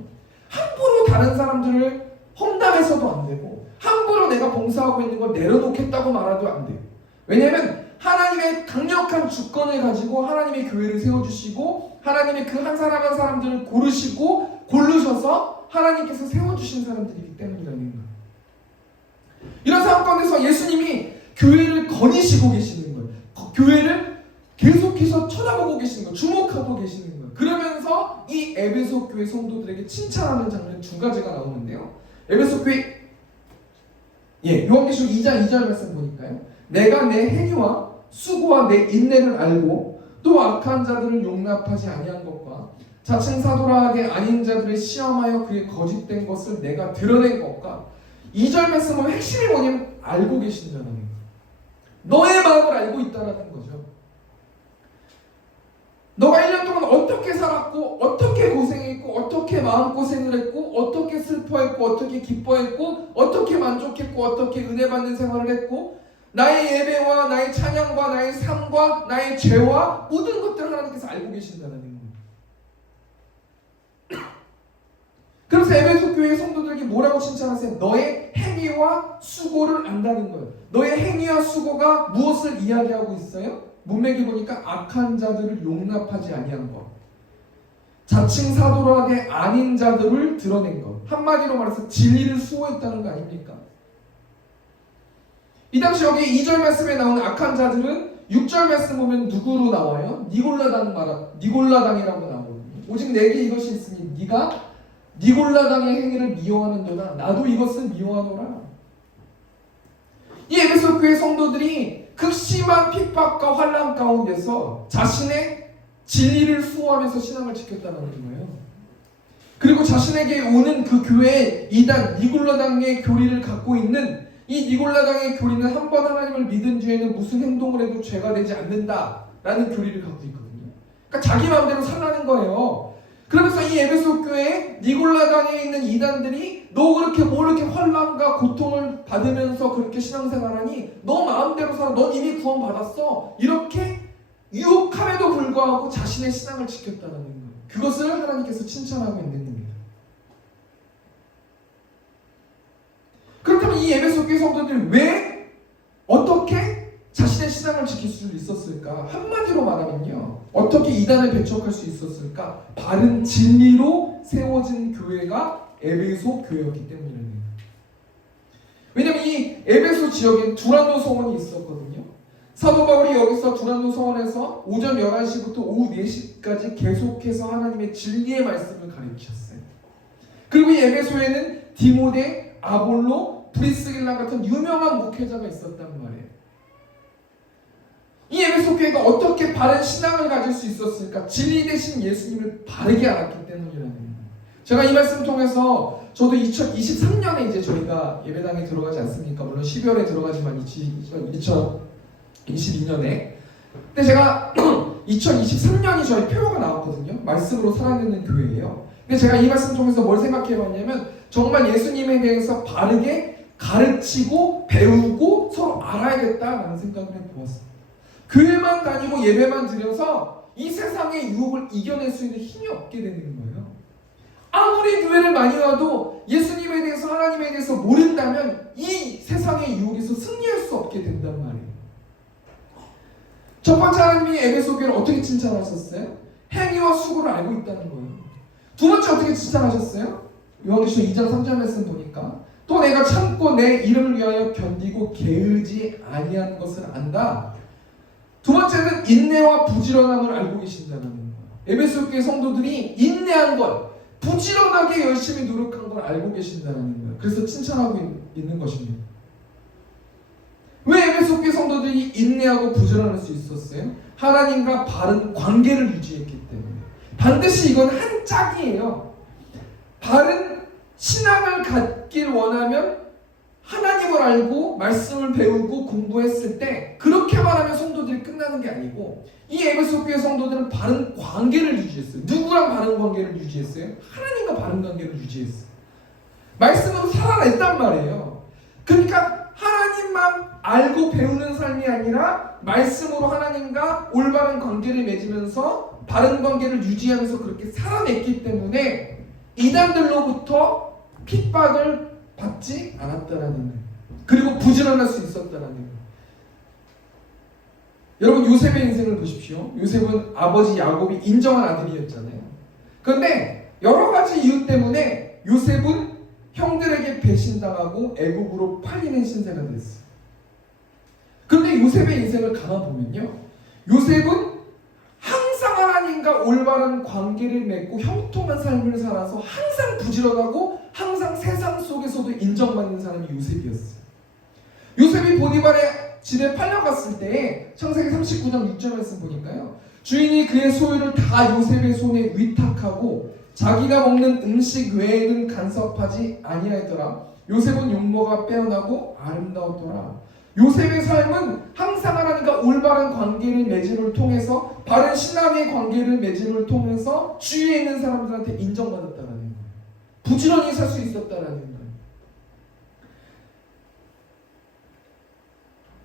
함부로 다른 사람들을 험담해서도 안 되고, 함부로 내가 봉사하고 있는 걸 내려놓겠다고 말해도 안 돼요. 왜냐하면 하나님의 강력한 주권을 가지고 하나님의 교회를 세워주시고, 하나님의 그 한 사람 한 사람들을 고르시고 고르셔서 하나님께서 세워주신 사람들이기 때문이라는 거예요. 이런 상황 가운데서 예수님이 교회를 거니시고 계시는 거예요. 교회를 계속해서 쳐다보고 계시는 거예요. 주목하고 계시는 거예요. 그러면서 이 에베소 교회 성도들에게 칭찬하는 장면 두 가지가 나오는데요. 에베소 교회, 요한계시록 2장 2절 말씀 보니까요, 내가 내 행위와 수고와 내 인내를 알고 또 악한 자들을 용납하지 아니한 것과 자칭 사도라 하되 아닌 자들을 시험하여 그의 거짓된 것을 내가 드러낸 것과, 2절 말씀은 핵심이 뭐냐면 알고 계신다는 거예요. 너의 마음을 알고 있다는 거죠. 너가 1년 동안 어떻게 살았고, 어떻게 고생했고, 어떻게 마음고생을 했고, 어떻게 슬퍼했고, 어떻게 기뻐했고, 어떻게 만족했고, 어떻게 은혜 받는 생활을 했고, 나의 예배와 나의 찬양과 나의 삶과 나의 죄와 모든 것들을 하나님께서 알고 계신다는 거예요. 그래서 에베소 교회 성도들에게 뭐라고 칭찬하세요? 너의 행위와 수고를 안다는 거예요. 너의 행위와 수고가 무엇을 이야기하고 있어요? 문맥에 보니까 악한 자들을 용납하지 아니한 것, 자칭 사도라 하되 아닌 자들을 드러낸 것, 한마디로 말해서 진리를 수호했다는 거 아닙니까? 이 당시 여기 2절 말씀에 나오는 악한 자들은 6절 말씀 보면 누구로 나와요? 니골라당이라고 나오거든요. 오직 내게 이것이 있으니 네가 니골라당의 행위를 미워하는도다. 나도 이것을 미워하노라. 이 에베소 교회 성도들이 극심한 핍박과 환난 가운데서 자신의 진리를 수호하면서 신앙을 지켰다는 거예요. 그리고 자신에게 오는 그 교회의 이단 니골라당의 교리를 갖고 있는 이 니골라당의 교리는 한 번 하나님을 믿은 뒤에는 무슨 행동을 해도 죄가 되지 않는다라는 교리를 갖고 있거든요. 그러니까 자기 마음대로 살라는 거예요. 그러면서 이 에베소 교회에 니골라당에 있는 이단들이 너 그렇게 뭘 이렇게 환난과 고통을 받으면서 그렇게 신앙생활하니 너 마음대로 살아. 넌 이미 구원받았어. 이렇게 유혹함에도 불구하고 자신의 신앙을 지켰다는 거예요. 그것을 하나님께서 칭찬하고 있는 겁니다. 그렇다면 이 에베소 교회 성도들이 왜 어떻게 자신의 신앙을 지킬 수 있었을까? 한마디로 말하면요, 어떻게 이단을 배척할 수 있었을까? 바른 진리로 세워진 교회가 에베소 교회였기 때문입니다. 왜냐하면 이 에베소 지역엔 두란노 성원이 있었거든요. 사도 바울이 여기서 두란노 성원에서 오전 11시부터 오후 4시까지 계속해서 하나님의 진리의 말씀을 가르치셨어요. 그리고 이 에베소에는 디모데, 아볼로, 브리스길라 같은 유명한 목회자가 있었단 말이에요. 이 에베소 교회가 어떻게 바른 신앙을 가질 수 있었을까? 진리 대신 예수님을 바르게 알았기 때문이라는 거예요. 제가 이 말씀 통해서 저도 2023년에 이제 저희가 예배당에 들어가지 않습니까? 물론 12월에 들어가지만 2022년에. 근데 제가 2023년이 저희 표가 나왔거든요. 말씀으로 살아내는 교회예요. 근데 제가 이 말씀 통해서 뭘 생각해봤냐면 정말 예수님에 대해서 바르게 가르치고 배우고 서로 알아야겠다라는 생각을 해보았습니다. 교회만 다니고 예배만 드려서 이 세상의 유혹을 이겨낼 수 있는 힘이 없게 되는 거예요. 아무리 교회를 많이 와도 예수님에 대해서 하나님에 대해서 모른다면 이 세상의 유혹에서 승리할 수 없게 된단 말이에요. 첫 번째 하나님이 에베소 교회를 어떻게 칭찬하셨어요? 행위와 수고를 알고 있다는 거예요. 두 번째 어떻게 칭찬하셨어요? 요한계시록 2장 3절 말씀 보니까 또 내가 참고 내 이름을 위하여 견디고 게으르지 아니한 것을 안다. 두 번째는 인내와 부지런함을 알고 계신다는 거예요. 에베소 교회 성도들이 인내한 것, 부지런하게 열심히 노력한 걸 알고 계신다는 거예요. 그래서 칭찬하고 있는 것입니다. 왜 에베소 교회 성도들이 인내하고 부지런할 수 있었어요? 하나님과 바른 관계를 유지했기 때문에. 반드시 이건 한 짝이에요. 바른 신앙을 갖길 원하면 하나님을 알고 말씀을 배우고 공부했을 때 그렇게만 하면 성도들이 끝나는 게 아니고 이 에베소 교회 성도들은 바른 관계를 유지했어요. 누구랑 바른 관계를 유지했어요? 하나님과 바른 관계를 유지했어요. 말씀으로 살아냈단 말이에요. 그러니까 하나님만 알고 배우는 삶이 아니라 말씀으로 하나님과 올바른 관계를 맺으면서 바른 관계를 유지하면서 그렇게 살아냈기 때문에 이단들로부터 핍박을 받지 않았다라는 거예요. 그리고 부지런할 수 있었다라는 거예요. 여러분 요셉의 인생을 보십시오. 요셉은 아버지 야곱이 인정한 아들이었잖아요. 그런데 여러 가지 이유 때문에 요셉은 형들에게 배신당하고 애국으로 팔리는 신세가 됐어요. 그런데 요셉의 인생을 가만 보면요, 요셉은 항상 하나님과 올바른 관계를 맺고 형통한 삶을 살아서 항상 부지런하고 항상 세상 속에서도 인정받는 사람이 요셉이었어요. 요셉이 보디발의 집에 팔려갔을 때 창세기 39장 6절 말씀 보니까요, 주인이 그의 소유를 다 요셉의 손에 위탁하고 자기가 먹는 음식 외에는 간섭하지 아니하였더라. 요셉은 용모가 빼어나고 아름다웠더라. 요셉의 삶은 항상 하나님과 올바른 관계를 맺음을 통해서 바른 신앙의 관계를 맺음을 통해서 주위에 있는 사람들한테 인정받았다는 거예요. 부지런히 살 수 있었다는 거예요.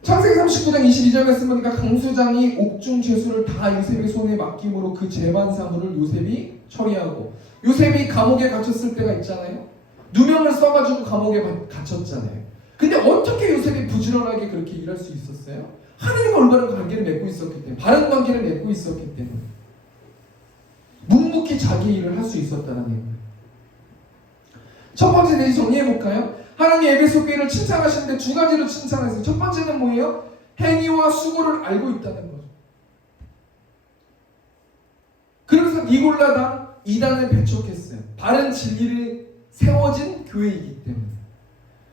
창세기 39장 22절 말씀 보니까 강수장이 옥중 죄수를 다 요셉의 손에 맡김으로 그 재반 사물을 요셉이 처리하고, 요셉이 감옥에 갇혔을 때가 있잖아요. 누명을 써가지고 감옥에 갇혔잖아요. 근데 어떻게 요셉이 부지런하게 그렇게 일할 수 있었어요? 하나님과 올바른 관계를 맺고 있었기 때문에, 바른 관계를 맺고 있었기 때문에 묵묵히 자기 일을 할 수 있었다는 거예요. 첫 번째 내지 정리해볼까요? 하나님 에베소 교회를 칭찬하시는데 두 가지로 칭찬하세요. 첫 번째는 뭐예요? 행위와 수고를 알고 있다는 거죠. 그래서 니골라당 이단을 배척했어요. 바른 진리를 세워진 교회이기 때문에.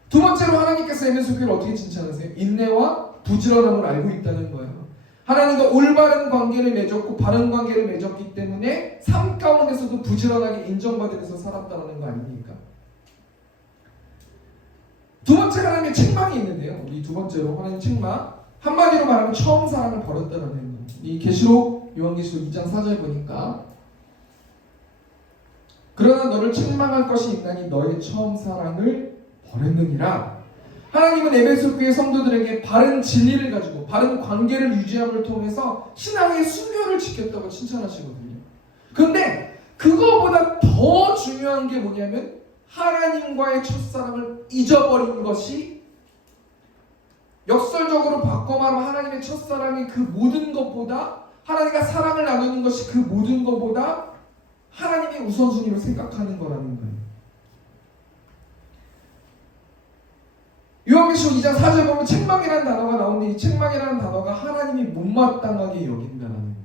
두 번째로 하나님께서 에베소 교회를 어떻게 칭찬하세요? 인내와 부지런함을 알고 있다는 거예요. 하나님과 올바른 관계를 맺었고 바른 관계를 맺었기 때문에 삶 가운데서도 부지런하게 인정받으면서 살았다는 거 아닙니까? 두 번째 하나님의 책망이 있는데요. 이 두 번째로 하나님의 책망, 한마디로 말하면 처음 사랑을 버렸다는 거예요. 이 계시록 요한계시록 2장 4절 보니까 그러나 너를 책망할 것이 있나니 너의 처음 사랑을 버렸느니라. 하나님은 에베소 교회 성도들에게 바른 진리를 가지고 바른 관계를 유지함을 통해서 신앙의 순결을 지켰다고 칭찬하시거든요. 그런데 그거보다 더 중요한 게 뭐냐면 하나님과의 첫사랑을 잊어버린 것이, 역설적으로 바꿔 말하면 하나님의 첫사랑이 그 모든 것보다, 하나님과 사랑을 나누는 것이 그 모든 것보다 하나님의 우선순위로 생각하는 거라는 거예요. 요한계시록 2장 4절 보면 책망이라는 단어가 나오는데 이 책망이라는 단어가 하나님이 못마땅하게 여긴다는 거예요.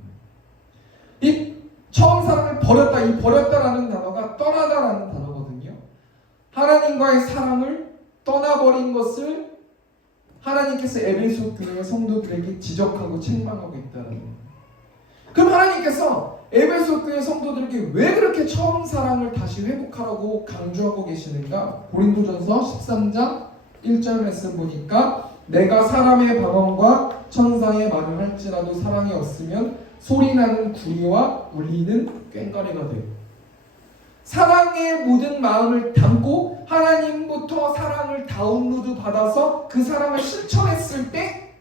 이 처음 사랑을 버렸다, 이 버렸다라는 단어가 떠나다라는 단어거든요. 하나님과의 사랑을 떠나버린 것을 하나님께서 에베소 교회 성도들에게 지적하고 책망하고 있다는 거예요. 그럼 하나님께서 에베소 교회 성도들에게 왜 그렇게 처음 사랑을 다시 회복하라고 강조하고 계시는가? 고린도전서 13장 1절 말씀 보니까 내가 사람의 방언과 천사의 말을 할지라도 사랑이 없으면 소리나는 구리와 울리는 꽹과리가 돼요. 사랑의 모든 마음을 담고 하나님부터 사랑을 다운로드 받아서 그 사랑을 실천했을 때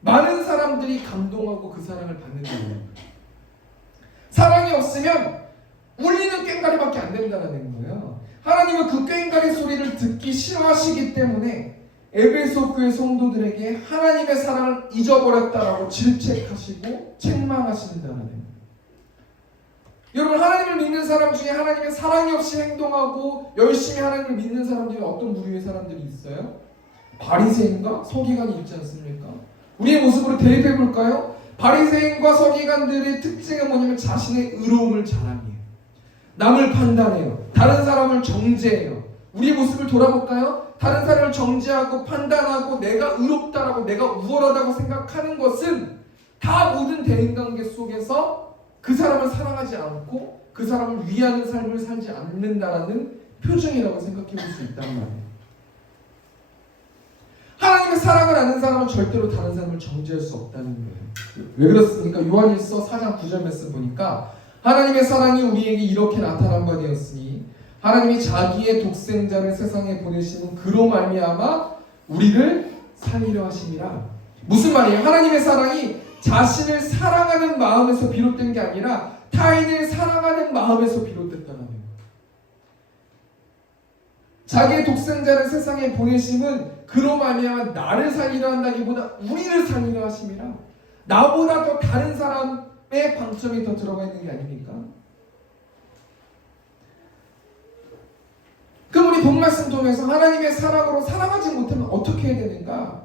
많은 사람들이 감동하고 그 사랑을 받는다는 거예요. 사랑이 없으면 울리는 꽹과리밖에 안 된다는 거예요. 하나님은 그 꽹과리 소리를 듣기 싫어하시기 때문에 에베소 교회 성도들에게 하나님의 사랑을 잊어버렸다라고 질책하시고 책망하신다는 거예요. 여러분, 하나님을 믿는 사람 중에 하나님의 사랑이 없이 행동하고 열심히 하나님을 믿는 사람들이 어떤 부류의 사람들이 있어요? 바리새인과 서기관이 있지 않습니까? 우리의 모습으로 대입해 볼까요? 바리새인과 서기관들의 특징은 뭐냐면 자신의 의로움을 자랑해요. 남을 판단해요. 다른 사람을 정죄해요. 우리의 모습을 돌아볼까요? 다른 사람을 정죄하고 판단하고 내가 의롭다라고 내가 우월하다고 생각하는 것은 다 모든 대인관계 속에서 그 사람을 사랑하지 않고 그 사람을 위하는 삶을 살지 않는다라는 표징이라고 생각해 볼 수 있단 말이에요. 하나님의 사랑을 아는 사람은 절대로 다른 사람을 정죄할 수 없다는 거예요. 왜 그렇습니까? 요한일서 4장 9절 말씀 보니까 하나님의 사랑이 우리에게 이렇게 나타난 바 되었으니 하나님이 자기의 독생자를 세상에 보내시는 그로 말미암아 우리를 살리려 하심이라. 무슨 말이에요? 하나님의 사랑이 자신을 사랑하는 마음에서 비롯된 게 아니라 타인을 사랑하는 마음에서 비롯됐다는 거예요. 자기의 독생자를 세상에 보내심은 그로 말미암아 나를 살리려 한다기보다 우리를 살리려 하심이라. 나보다 더 다른 사람의 방점이 더 들어가 있는 게 아닙니까? 그럼 우리 본 말씀 통해서 하나님의 사랑으로 사랑하지 못하면 어떻게 해야 되는가?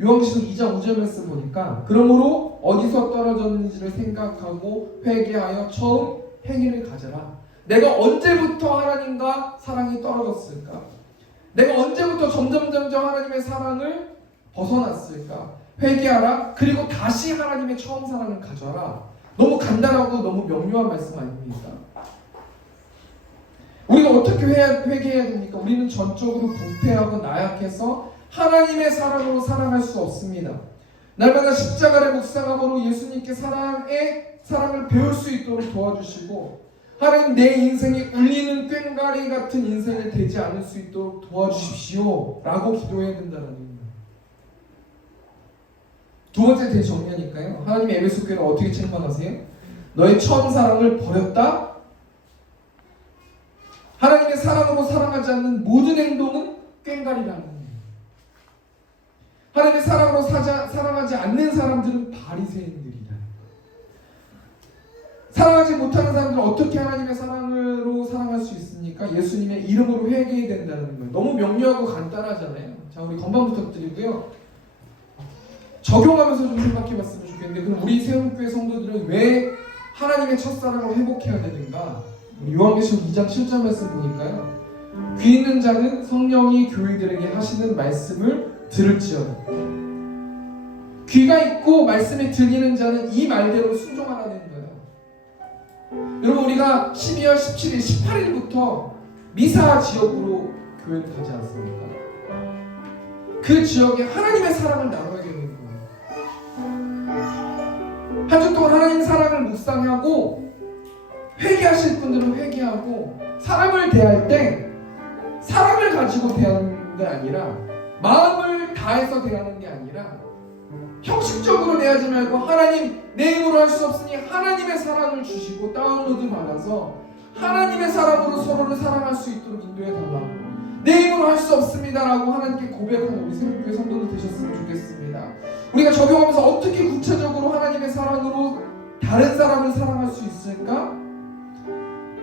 요한계시록 2장 5절 말씀 보니까 그러므로 어디서 떨어졌는지를 생각하고 회개하여 처음 행위를 가져라. 내가 언제부터 하나님과 사랑이 떨어졌을까? 내가 언제부터 점점 하나님의 사랑을 벗어났을까? 회개하라. 그리고 다시 하나님의 처음 사랑을 가져라. 너무 간단하고 너무 명료한 말씀 아닙니까? 우리가 어떻게 회개해야 됩니까? 우리는 전적으로 부패하고 나약해서 하나님의 사랑으로 살아갈 수 없습니다. 날마다 십자가를 묵상함으로 예수님께 사랑을 배울 수 있도록 도와주시고 하나님 내 인생이 울리는 꽹과리 같은 인생이 되지 않을 수 있도록 도와주십시오 라고 기도해야 된다는 거예요. 두 번째 대정리하니까요. 하나님 에베소 교회를 어떻게 책망하세요? 너의 처음 사랑을 버렸다? 하나님의 사랑으로 사랑하지 않는 모든 행동은 꽹과리라는 거예요. 하나님의 사랑으로 사랑하지 않는 사람들은 바리새인들이다. 사랑하지 못하는 사람들은 어떻게 하나님의 사랑으로 사랑할 수 있습니까? 예수님의 이름으로 회개해야 된다는 거예요. 너무 명료하고 간단하잖아요. 자, 우리 건방 부탁드리고요. 적용하면서 좀 생각해 봤으면 좋겠는데, 그럼 우리 세운교회 성도들은 왜 하나님의 첫사랑을 회복해야 되는가? 우리 요한계시록 2장 7절 말씀 보니까요, 귀 있는 자는 성령이 교회들에게 하시는 말씀을 들을지어다. 귀가 있고 말씀이 들리는 자는 이 말대로 순종하라는 거예요. 여러분, 우리가 12월 17일, 18일부터 미사 지역으로 교회를 가지 않습니까? 그 지역에 하나님의 사랑을 나눠야 되는 거예요. 한 주 동안 하나님의 사랑을 묵상하고, 회개하실 분들은 회개하고, 사람을 대할 때 사랑을 가지고 대하는 게 아니라, 마음을 다해서 대하는 게 아니라, 형식적으로 대하지 말고, 하나님 내 힘으로 할 수 없으니 하나님의 사랑을 주시고 다운로드 받아서 하나님의 사랑으로 서로를 사랑할 수 있도록 인도해 달라고, 내 힘으로 할 수 없습니다라고 하나님께 고백하는 우리 새벽교회 성도들 되셨으면 좋겠습니다. 우리가 적용하면서 어떻게 구체적으로 하나님의 사랑으로 다른 사람을 사랑할 수 있을까?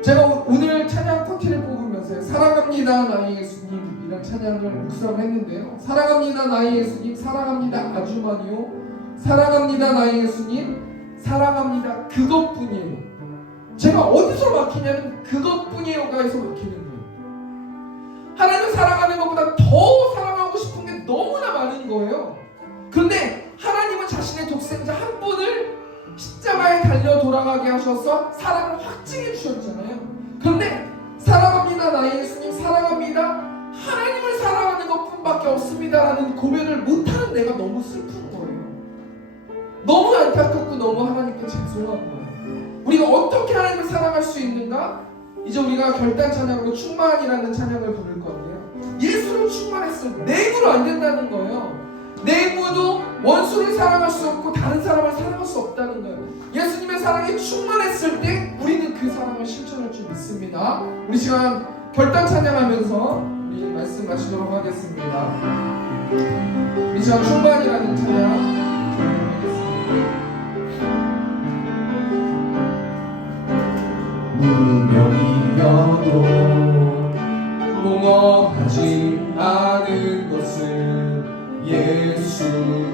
제가 오늘 찬양 코티를 뽑으면서 사랑합니다 나의 예수님 이런 찬양을 묵상을 했는데요, 사랑합니다 나의 예수님, 사랑합니다 아주 많이요, 사랑합니다 나의 예수님, 사랑합니다 그것뿐이에요. 제가 어디서 막히냐면 그것뿐이에요가에서 막히는 거예요. 하나님을 사랑하는 것보다 더 사랑하고 싶은 게 너무나 많은 거예요. 그런데 하나님은 자신의 독생자 한 분을 십자가에 달려 돌아가게 하셔서 사랑을 확증해 주셨잖아요. 그런데 사랑합니다 나의 예수님, 사랑합니다 하나님을 사랑하는 것뿐밖에 없습니다라는 고백을 못하는 내가 너무 슬픈 거예요. 너무 안타깝고 너무 하나님께 죄송한 거예요. 우리가 어떻게 하나님을 사랑할 수 있는가? 이제 우리가 결단 찬양으로 충만이라는 찬양을 부를 건데요, 예수로 충만했어요. 내 힘으로 안 된다는 거예요. 내 힘으로도 원수를 사랑할 수 없고 다른 사람을 사랑할 수 없다는 거예요. 예수님의 사랑에 충만했을 때 우리는 그 사랑을 실천할 줄 믿습니다. 우리 시간 결단 찬양하면서 우리 말씀 마치도록 하겠습니다. 우리 시간 충만이라는 찬양 무명이어도 웅얼하지 않은 것을 예수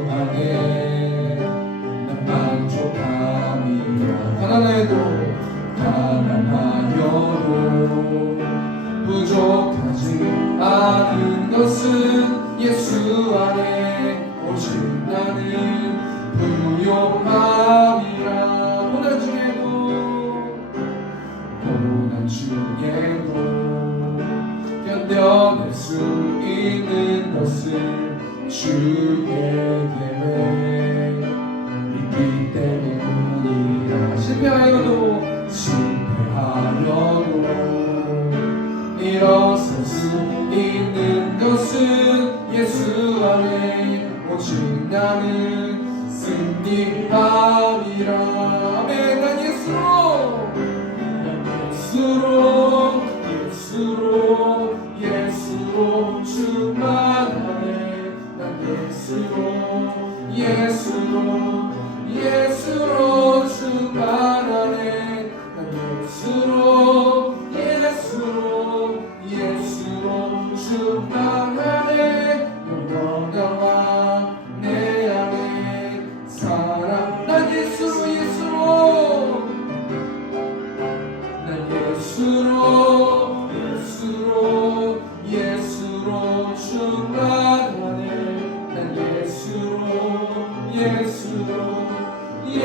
안에 난 만족함이라. 가난하여도 부족하지 않은 것은 예수 안에 오직 나는 부요함이라. 고난 중에도 견뎌낼 수 있는 것을 주의 계획 믿기 때문이라. 실패하여도 일어설 수 있는 것은 예수 안에 오직 나는 승리함이라. 아멘. 난 예수로 충만하네. 난 예수로 충만하네. 난 예수로 충만하네. 영원한 왕 내 안에 사랑. 난 예수로 충만하네. 난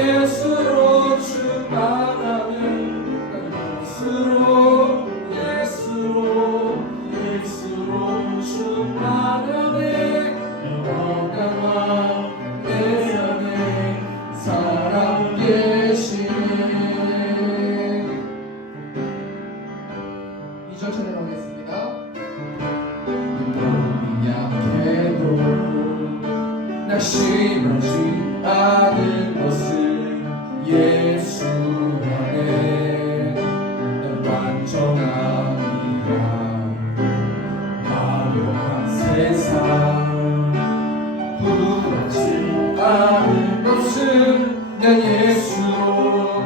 예수로 충만하네. 난 예수로 충만하네. 영원한 왕 내 안에 사랑 계시네. 2절 찬양하겠습니다. 몸이 약해도 낙심하지 않은 것은 예수 안에 난 완전함이라. 화려한 세상 부럽지 않은 것은 난 예수로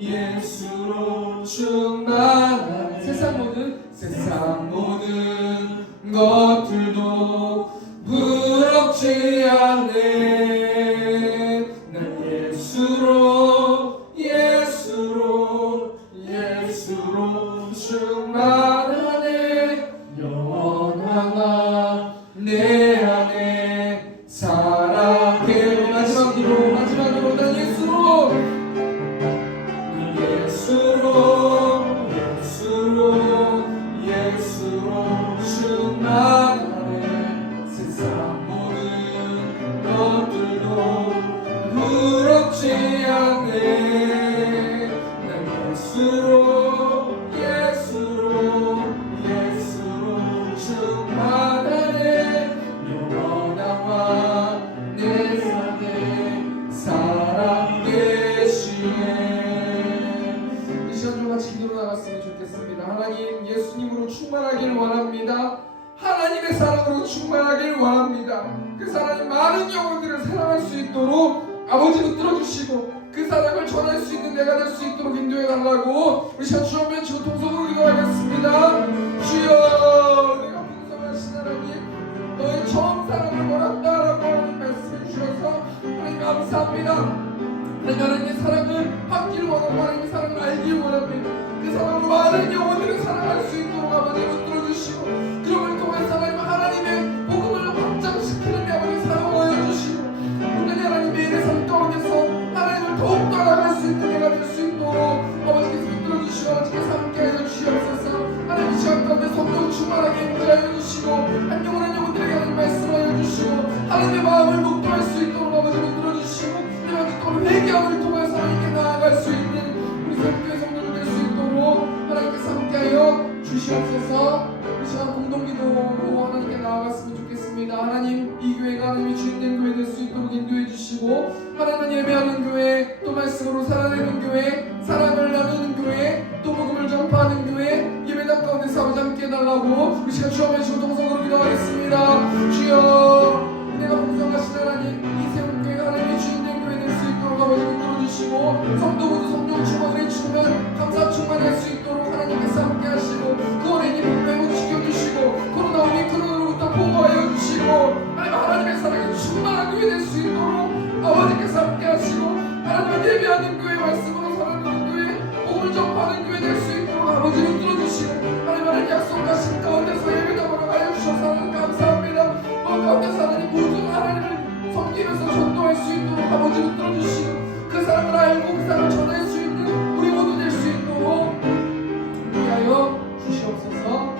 예수로 충만한 세상 모든 것들도 부럽지 않네. 난 예수로 충만하네. 영원하나 내 안에 살아게. 마지막으로 난 예수로 충만하네. 세상 모든 것들도 부럽지 않네. 난 예수로 충만하네. 영원하와 내 삶에 살아계시네. 이 시간 좀 같이 기도로 나갔으면 좋겠습니다. 하나님, 예수님으로 충만하길 원합니다. 하나님의 사랑으로 충만하길 원합니다. 그 하나님 많은 영혼들을 사랑할 수 있도록 아버지 붙들어주시고 그 사랑을 전할 수 있는 내가 될 수 있도록 인도해 달라고 우리 주 한번 주 동성으로 기도하겠습니다. 주여, 내가 풍성하신 하나님, 너의 처음 사랑을 원한다라고 하는 말씀을 주셔서 하나님 감사합니다. 하나님의 사랑을 받기를 원하고 하나님의 사랑을 알기를 원합니다. 그 사랑으로 많은 영혼들을 사랑할 수 있도록 아버지 붙들어주시고 그럼을 통해서 하나님의 복음을 확장시키는 데 아버지 사용하여 주시고 온전히 하나님 매일의 삶 가운데서 하나님을 더욱더 알아갈 수 있는 내가 될 수 있도록 아버지께서 붙들어주시고 아버지께서 함께하여 주시옵소서. 하나님 이 시간 가운데 성령 충만하게 인도하여 주시고 한 영혼 한 영혼들에게 하나님 말씀하여 주시고 하나님의 마음을 묵도할 수 있도록 아버지 붙들어주시고 또 회개함을 통해서 하나님께 나아갈 수 있는 우리 성교회 성도들 될 수 있도록 하나님께서 함께하여 주시옵소서. 이 시간 공동기도로 하나님께 나아갔으면 좋겠습니다. 하나님, 이 교회가 하나님이 주인된 교회 될 수 있도록 인도해 주시고 하나님을 예배하는 교회, 또 말씀으로 살아내는 교회, 사랑을 나누는 교회, 또 복음을 전파하는 교회, 예배당 가운데서 아버지 함께 해달라고 이 시간 주함의 주동성으로 기도하겠습니다. 주여, 내가 풍성하신 하나님, 이 세운교회가 하나님의 주인된 교회 될 수 있도록 아버지 붙들어주시고 성도 모두 성령 충만을 주면 감사 충만할 수 있도록 하나님께서 함께 하시고 구원의 힘을 매우 지켜주시고 코로나 오미크론으로부터 보호하여 주시고 하나님의 사랑이 충만한 교회 될 수 있도록 아버지께서 함께 하시고 하나님을 예배하는 교회, 말씀으로 살아가는 교회, 복음을 전파하는 교회 될 수 있도록 아버지 붙들어주시고 하나님의 약속하신 가운데서 예배당으로 가여 주셔서 하나님 감사합니다. 가운데서 하나님 모든 하나님을 섬기면서 전도할 수 있도록 아버지 붙들어주시고 그 사람을 알고 그 사람을 전할 수 있는 우리 모두 될 수 있도록 위하여 주시옵소서.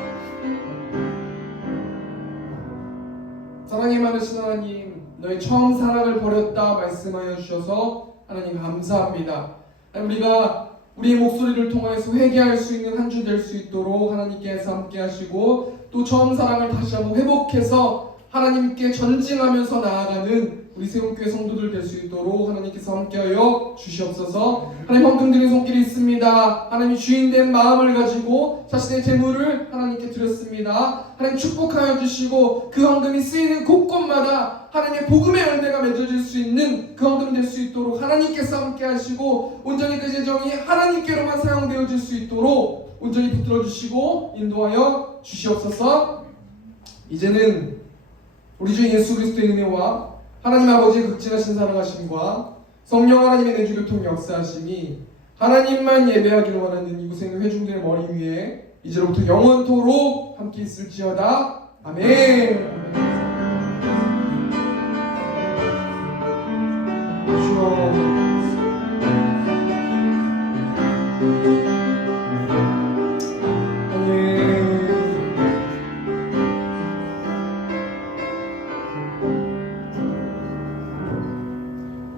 사랑이 많으신 하나님, 너희 처음 사랑을 버렸다 말씀하여 주셔서 하나님 감사합니다. 우리가 우리의 목소리를 통해서 회개할 수 있는 한 주 될 수 있도록 하나님께서 함께 하시고 또 처음 사랑을 다시 한번 회복해서 하나님께 전진하면서 나아가는 우리 세운교회 성도들 될 수 있도록 하나님께서 함께하여 주시옵소서. 하나님, 헌금 드리는 손길이 있습니다. 하나님이 주인된 마음을 가지고 자신의 재물을 하나님께 드렸습니다. 하나님 축복하여 주시고 그 헌금이 쓰이는 곳곳마다 하나님의 복음의 열매가 맺어질 수 있는 그 헌금 될 수 있도록 하나님께서 함께 하시고 온전히 그 재정이 하나님께로만 사용되어질 수 있도록 온전히 붙들어 주시고 인도하여 주시옵소서. 이제는 우리 주 예수 그리스도의 은혜와 하나님 아버지의 극진하신 사랑하심과 성령 하나님의 내주교통 역사하심이 하나님만 예배하기를 원하는 이곳에 있는 회중들의 머리 위에 이제로부터 영원토록 함께 있을지어다. 아멘. 주여